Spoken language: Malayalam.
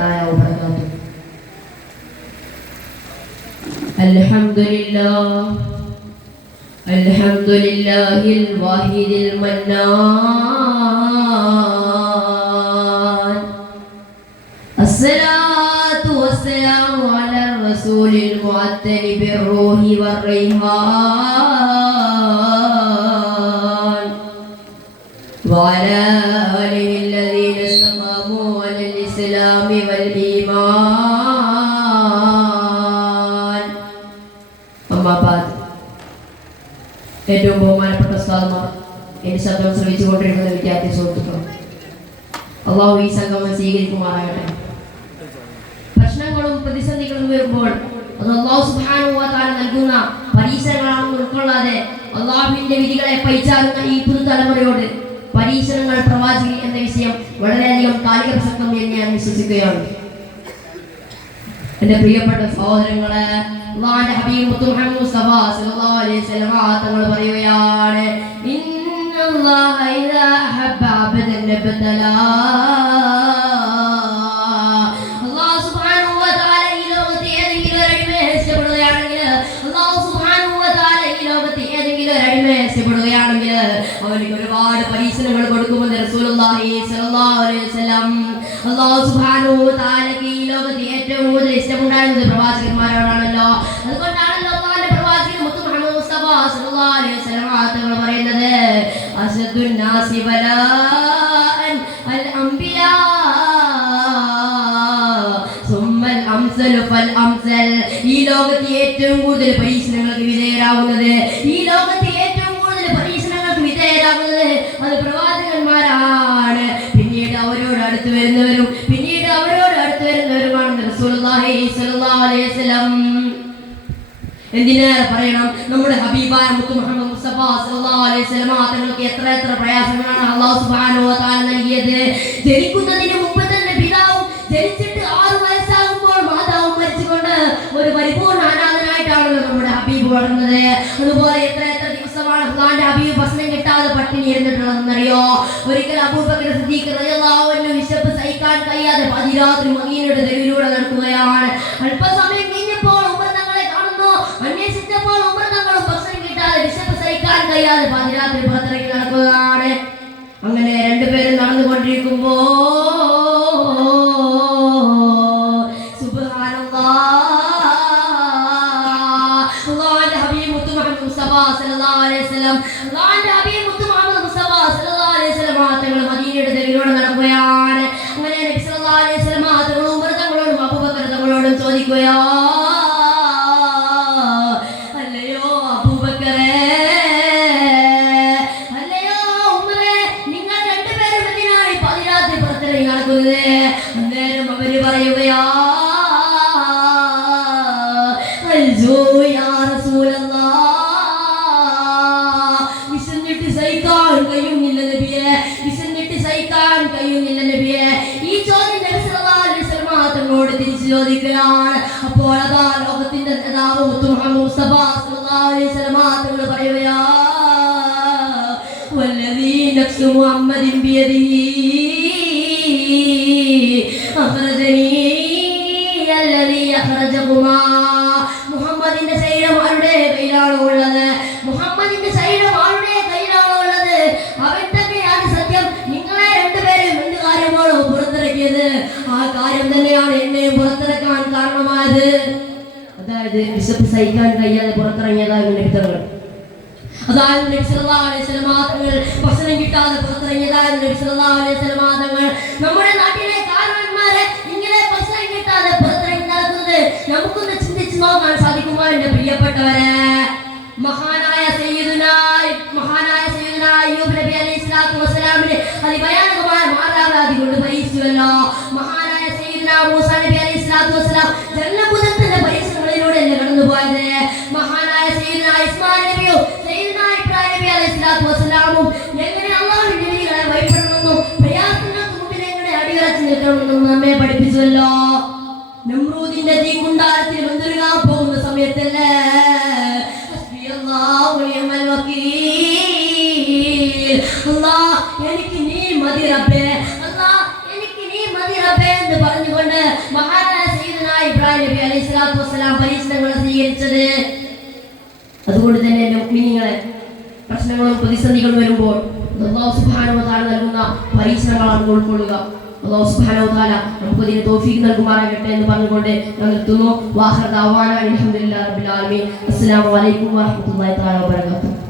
تعالى وبركاته. الحمد لله الواحد المنان. الصلاة والسلام على الرسول المعتل بالروح والريحان وعلى آله الذين استقاموا على الإسلام والإيمان. أما بعد, ഏറ്റവും ബഹുമാനപ്പെട്ട ഉസ്താദുമാർ, എന്റെ ശബ്ദം ശ്രവിച്ചുകൊണ്ടിരിക്കുന്ന വിദ്യാർത്ഥി സുഹൃത്തുക്കൾ, അള്ളാഹു ഈ സംഗമം സ്വീകരിക്കുമാറാകട്ടെ. പ്രശ്നങ്ങളും പ്രതിസന്ധികളും വരുമ്പോൾ അത് അള്ളാഹു സുബ്ഹാനഹു വ തആല നൽകുന്ന പരീക്ഷണങ്ങളാണെന്ന് ഉൾക്കൊള്ളാതെ അള്ളാഹുവിന്റെ വിധികളെ പഴിച്ചാരുന്ന ഈ പുതുതലമുറയോട് പരീക്ഷണങ്ങൾ പ്രവാചകൻ എന്ന വിഷയം വളരെയധികം കാലിക പ്രസക്തം എന്ന് ഞാൻ വിശ്വസിക്കുകയാണ്. എന്റെ പ്രിയപ്പെട്ട സഹോദരങ്ങളെ, അല്ലാഹുവിന്റെ ഹബീബ് മുഹമ്മദ് മുസ്തഫ സല്ലല്ലാഹു അലൈഹി വസല്ലം തങ്ങൾ പറയുകയാണ്, ഇന്നല്ലാഹ ഇദാ അഹബ്ബ അബ്ദൻ നബ്തലാ. അല്ലാഹു സുബ്ഹാനഹു വ തആല ഈ ലോകത്തെ ഏതെങ്കിലും ഒരു അടിമയെ ഇഷ്ടപ്പെടുകയാണെങ്കിൽ, അല്ലാഹു സുബ്ഹാനഹു വ തആല ഈ ലോകത്തെ ഏതെങ്കിലും ഒരു അടിമയെ ഇഷ്ടപ്പെടുകയാണെങ്കിൽ അവനിക്ക് ഒരുപാട് പരീക്ഷണങ്ങൾ കൊടുക്കുമെന്ന് റസൂലുള്ളാഹി സ്വല്ലല്ലാഹു അലൈഹി വസല്ലം. അല്ലാഹു സുബ്ഹാനഹു വ തആലക്ക് ഈ ലോകത്തെ ഏറ്റവും കൂടുതൽ ഇഷ്ടമുണ്ടായിരുന്നത് പ്രവാചകന്മാരോടാണല്ലോ. അതുകൊണ്ടാണല്ലോ അല്ലാഹുവിന്റെ പ്രവാചകൻ മുഹമ്മദ് മുസ്തഫ സല്ലല്ലാഹു അലൈഹി വസല്ലം തങ്ങൾ പറയുന്നത്, അശദ്ദുൻ നാസി ബലാഅൻ അൽ അംബിയാ സുമ്മൽ അംസലു ഫൽ അംസൽ. ഈ ലോകത്തെ ഏറ്റവും കൂടുതൽ പരീക്ഷണങ്ങൾക്ക് വിധേയരാകുന്നത്, ഈ ലോകത്തെ ഏറ്റവും കൂടുതൽ പരീക്ഷണങ്ങൾക്ക് വിധേയരാകുന്നത് അത് പ്രവാചകന്മാരാണ്. പിന്നീട് അവരോട് അടുത്ത് വരുന്നവരുമാണെന്ന് റസൂലുള്ളാഹി സ്വല്ലല്ലാഹു അലൈഹി വസല്ലം. എന്തിനേറെ പറയണം, നമ്മുടെ ഹബീബായ മുഹമ്മദ് മുസ്തഫ സല്ലല്ലാഹു അലൈഹി വസല്ലം തങ്ങൾക്ക് എത്ര പ്രയാസങ്ങളാണ് അല്ലാഹു സുബ്ഹാനഹു വ തആല നൽകിയത്. ജനിക്കുന്നതിന് മുമ്പ് തന്നെ പിതാവും, ജനിച്ചിട്ട് 6 വയസ്സാകുമ്പോൾ മാതാവും മരിച്ചുകൊണ്ട് ഒരു പരിപൂർണ്ണ അനാഥനായിട്ടാണല്ലോ നമ്മുടെ ഹബീബ് വളർന്നത്. അതുപോലെ എത്ര ദിവസമാണ് അല്ലാഹുവിന്റെ ഹബീബ് ഭക്ഷണം കിട്ടാതെ പട്ടിണി ഇരുന്നിട്ടുള്ളതെന്നറിയോ? ഒരിക്കൽ അബൂബക്കർ സിദ്ദീഖ് റളിയല്ലാഹു അൻഹു വിശപ്പ് സഹിക്കാൻ കഴിയാതെ പാതിരാത്രി മദീനയുടെ തെരുവിലൂടെ നടക്കുകയാണ്. അല്പസമയം കഴിഞ്ഞപ്പോൾ ഉമർ തങ്ങളെ കാണുന്നു. അന്വേഷിച്ചപ്പോൾ ഉമർ തങ്ങളും ഭക്ഷണം കിട്ടാതെ വിശപ്പ് സഹിക്കാൻ കഴിയാതെ പാതിരാത്രി പുറത്തിറങ്ങി നടക്കുകയാണ്. അങ്ങനെ രണ്ടുപേരും നടന്നുകൊണ്ടിരിക്കുമ്പോ മദീനയുടെ തെരുവിലൂടെ നടക്കുകയാണ്. അങ്ങനെ നബി സല്ലല്ലാഹു അലൈഹി വസല്ലം തങ്ങളും ഉമർ തങ്ങളോടും അബൂബക്കർ തങ്ങളോടും ചോദിക്കുകയാ, അല്ലയോ അബൂബക്കറേ, അല്ലയോ ഉമറേ, നിങ്ങൾ രണ്ടുപേരും എന്തിനാണ് പാതിരാത്രി പുറത്തിറങ്ങി നടക്കുന്നത്? അന്നേരം അവര് പറയുകയാ, ചോദിക്കുകയാണ്. അപ്പോൾ അതാ ലോകത്തിന്റെ നേതാവ് മുഹമ്മദ് മുസ്തഫ സല്ലല്ലാഹു അലൈഹി വസല്ലം തങ്ങൾ പറയുകയാ, വല്ലദീ നഫ്സു മുഹമ്മദിൻ ബിയദിഹി അഖ്റജനീ അല്ലദീ അഖ്റജകുമാ. മുഹമ്മദിന്റെ ശരീരം ആരുടെ കയ്യിലാണോ ഉള്ളത്, മുഹമ്മദിന്റെ ശരീരം ആരുടെ കയ്യിലാണോ ഉള്ളത്, അവൻ തന്നെയാണ് സത്യം. നിങ്ങളെ രണ്ടുപേരും എന്ത് കാര്യമാണോ പുറത്തിറക്കിയത്, ആ കാര്യം തന്നെയാണ് എന്നെയും പുറത്തിറക്കാൻ കാരണമായത്. അതായത് വിശപ്പ് സഹിക്കാൻ കഴിയാതെ പുറത്തിറങ്ങിയതായിരുന്നു നബിതങ്ങൾ. അതായത് നബി സല്ലല്ലാഹു അലൈഹി വസല്ലം തങ്ങൾ ഭക്ഷണം കിട്ടാതെ പുറത്തിറങ്ങിയതായിരുന്നു നബി സല്ലല്ലാഹു അലൈഹി വസല്ലം തങ്ങൾ. നമ്മുടെ നാട്ടിലെ കാരണന്മാരെ ഇങ്ങനെ ഭക്ഷണം കിട്ടാതെ പുറത്തിറങ്ങി നടക്കുന്നത് നമുക്കൊന്ന് ചിന്തിച്ചു നോക്കാൻ സാധിക്കുമോ എന്റെ പ്രിയപ്പെട്ടവരെ? മഹാനായ സയ്യിദുന അയ്യൂബ് നബി അലൈഹി സ്വലാത്തു വസ്സലാമിനെ അതിഭയാനകമായ മാറാവ്യാധി കൊണ്ട് പരീക്ഷിച്ചുവല്ലോ. മഹാനായ സയ്യിദുന മൂസാ നബി അലൈഹി സ്വലാത്തു വസ്സലാം ജന്നബുദത്തിന്റെ പരീക്ഷണങ്ങളിലൂടെയല്ലേ കടന്നുപോയത്. മഹാനായ സയ്യിദുന ഇസ്മായിൽ നബിയും സയ്യിദുന ഇബ്രാഹിം നബി അലൈഹി സ്വലാത്തു വസ്സലാമും എങ്ങനെ അല്ലാഹുവിന്റെ വിധികളെ ഭയപ്പെടണമെന്നും പ്രയാസങ്ങൾക്ക് മുമ്പിൽ എങ്ങനെ അടിയുറച്ചു നിൽക്കണമെന്നും നമ്മെ പഠിപ്പിച്ചുവല്ലോ. നമ്രൂദിന്റെ തീക്കുണ്ടാരത്തിൽ വെന്തുരുകാൻ പോകുന്ന സമയത്തല്ലേ എനിക്ക് നീ മതി റബ്ബേ, എന്ന് പറഞ്ഞുകൊണ്ട് വിശദീകരിച്ചത്. അതുകൊണ്ട് തന്നെ എൻ്റെ മുഅ്മിനീങ്ങളെ, പ്രശ്നങ്ങളും പ്രതിസന്ധികളും വരുമ്പോൾ അല്ലാഹു സുബ്ഹാനഹു വ തആല നൽകുന്ന പരീക്ഷണങ്ങളാണ് ഉൾക്കൊള്ളുക. അല്ലാഹു സുബ്ഹാനഹു വ തആല നമുക്ക് ഇതിന് തൗഫീഖ് നൽകുമാറാകട്ടെ എന്ന് പറഞ്ഞുകൊണ്ട് ഞാൻ നിർത്തുന്നു. വാഖിറു ദഅവാന അൽഹംദുലില്ലാഹി റബ്ബിൽ ആലമീൻ. അസ്സലാമു അലൈക്കും വറഹ്മത്തുള്ളാഹി തആല വബറകാതുഹു.